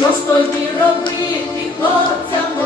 Що ж тобі робити хлопцям